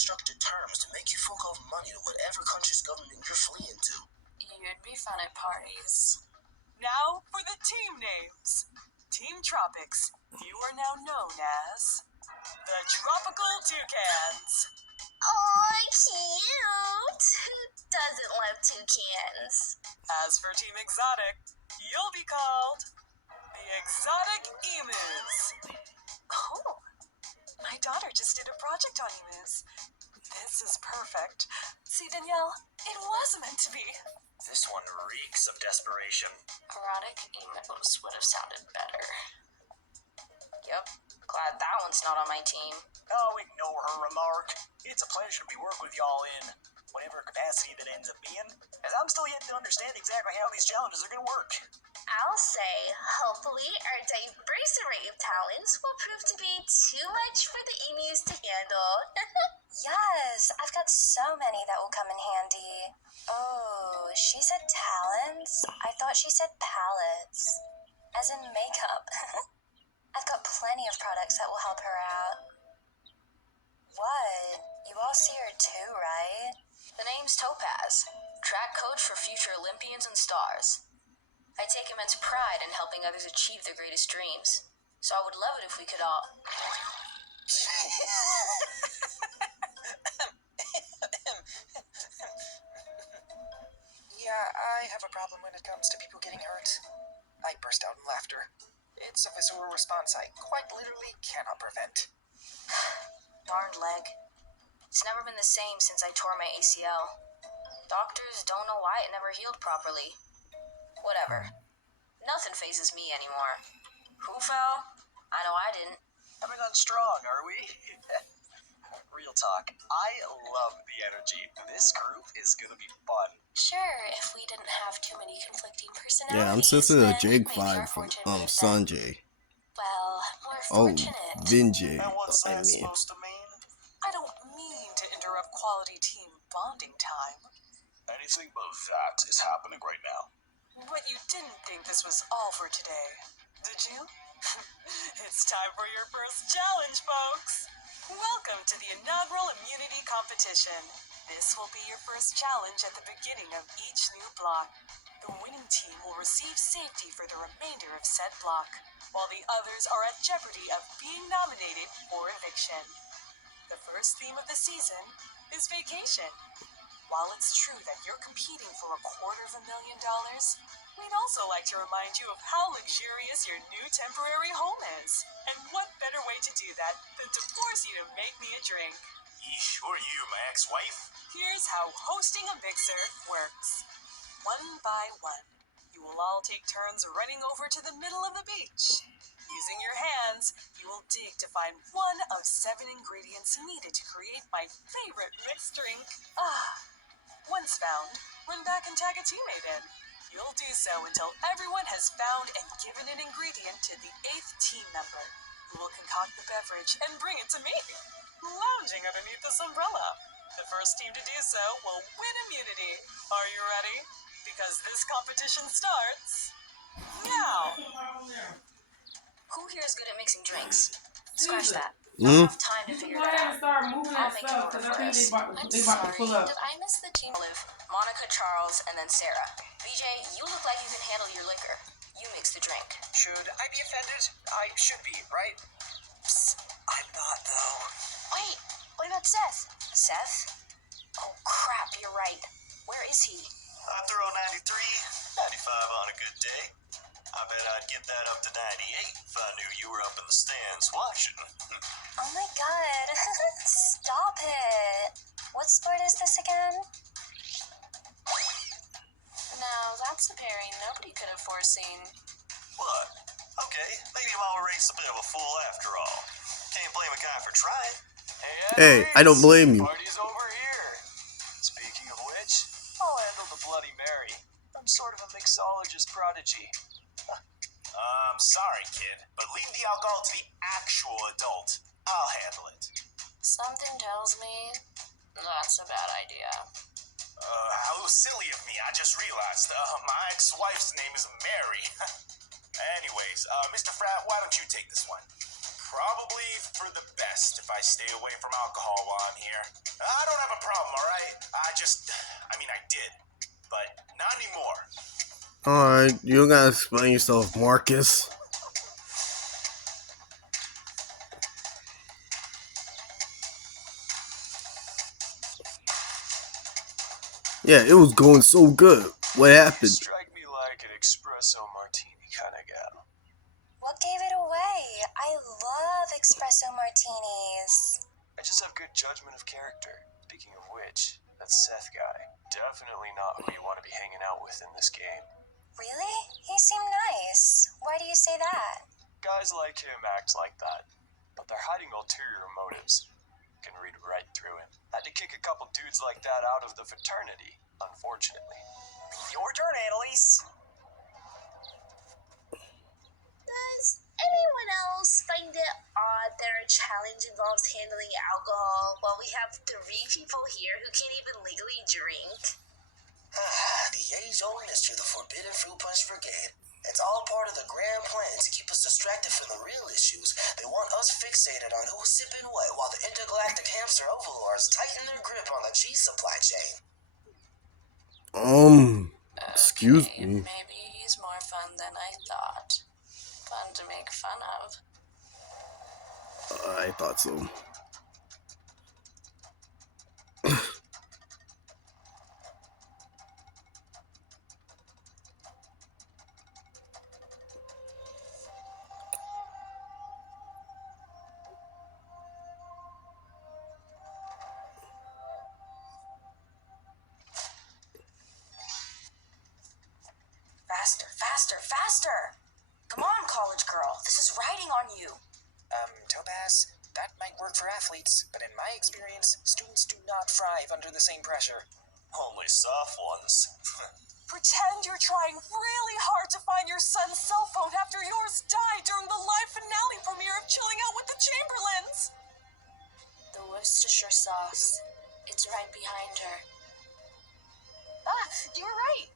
constructed terms to make you fork over money to whatever country's government you're fleeing to. You'd be fun at parties. Now for the team names. Team Tropics, you are now known as the Tropical Toucans. Oh, cute. Who doesn't love toucans? As for Team Exotic, you'll be called the Exotic Emus. Oh, my daughter just did a project on emus. This is perfect. See, Danielle, it was meant to be. This one reeks of desperation. Erotic emos would have sounded better. Yep. Glad that one's not on my team. Oh, ignore her remark. It's a pleasure to be working with y'all in whatever capacity that ends up being, as I'm still yet to understand exactly how these challenges are going to work. I'll say, hopefully, our diverse array of talents will prove to be too much for the emus to handle. Yes, I've got so many that will come in handy. Oh, she said talents? I thought she said palettes. As in makeup. I've got plenty of products that will help her out. What? You all see her too, right? The name's Topaz, track coach for future Olympians and stars. I take immense pride in helping others achieve their greatest dreams, so I would love it if we could all... Yeah, I have a problem when it comes to people getting hurt. I burst out in laughter. It's a visceral response I quite literally cannot prevent. Darned leg. It's never been the same since I tore my ACL. Doctors don't know why it never healed properly. Whatever. Nothing phases me anymore. Who fell? I know I didn't. Coming on strong, are we? Real talk. I love the energy. This group is gonna be fun. Sure, if we didn't have too many conflicting personalities. Yeah, I'm sensing a then Jake maybe our vibe from fortune would have been, Sanjay. well, more Oh, fortunate. Vinjay. And what's I that mean, supposed to mean? I don't mean to interrupt quality team bonding time, Anything but that is happening right now. but you didn't think this was all for today, did you? It's time for your first challenge, folks. Welcome to the inaugural immunity competition. This will be your first challenge at the beginning of each new block. The winning team will receive safety for the remainder of said block, while the others are at jeopardy of being nominated for eviction. The first theme of the season is vacation. While it's true that you're competing for $250,000, we'd also like to remind you of how luxurious your new temporary home is. And what better way to do that than to force you to make me a drink? Yeesh, who are you, my ex-wife? Here's how hosting a mixer works. One by one, you will all take turns running over to the middle of the beach. Using your hands, you will dig to find one of 7 ingredients needed to create my favorite mixed drink. Once found, run back and tag a teammate in. You'll do so until everyone has found and given an ingredient to the 8th team member, who will concoct the beverage and bring it to me, lounging underneath this umbrella. The first team to do so will win immunity. Are you ready? Because this competition starts now. Who here is good at mixing drinks? Scratch that. I Mm. don't have time to figure that out. Start moving I'll that make stuff it because over I think for us. they about to pull Sorry, up. did I miss the team? Olive, Monica, Charles, and then Sarah. BJ, you look like you can handle your liquor. You mix the drink. Should I be offended? I should be, right? Psst, I'm not, though. Wait, what about Seth? Seth? Oh crap, you're right. Where is he? I throw 93, 95 on a good day. I bet I'd get that up to 98 if I knew you were up in the stands watching. Oh my god. Stop it. What sport is this again? Now, that's a pairing nobody could have foreseen. What? Okay, maybe Mama Rake's a bit of a fool after all. Can't blame a guy for trying. Hey, I don't blame you. Party's over here. Speaking of which, I'll handle the Bloody Mary. I'm sort of a mixologist prodigy. I'm sorry, kid, but leave the alcohol to the actual adult. I'll handle it. Something tells me that's a bad idea. How silly of me. I just realized, my ex-wife's name is Mary. Anyways, Mr. Fratt, why don't you take this one? probably for the best if I stay away from alcohol while I'm here. I don't have a problem, alright? I mean, I did, but not anymore. Alright, you gotta explain yourself, Marcus. Yeah, it was going so good. What happened? Strike me like an espresso martini kind of gal. What gave it away? I love espresso martinis. I just have good judgment of character. Speaking of which, that Seth guy, definitely not who you want to be hanging out with in this game. Really? He seemed nice. Why do you say that? Guys like him act like that, but they're hiding ulterior motives. You can read right through him. Had to kick a couple dudes like that out of the fraternity, unfortunately. Your turn, Annalise. Does anyone else find it odd that our challenge involves handling alcohol while we have 3 people here who can't even legally drink? The age-old mystery of the Forbidden Fruit Punch Brigade. It's all part of the grand plan to keep us distracted from the real issues. They want us fixated on who's sipping what while the intergalactic hamster overlords tighten their grip on the cheese supply chain. Excuse me. Maybe he's more fun than I thought. Fun to make fun of. I thought so. Faster, faster, faster! Come on, college girl. This is riding on you. Topaz, that might work for athletes, but in my experience, students do not thrive under the same pressure. Only soft ones. Pretend you're trying really hard to find your son's cell phone after yours died during the live finale premiere of Chilling Out with the Chamberlains. The Worcestershire sauce. It's right behind her. Ah, you were right.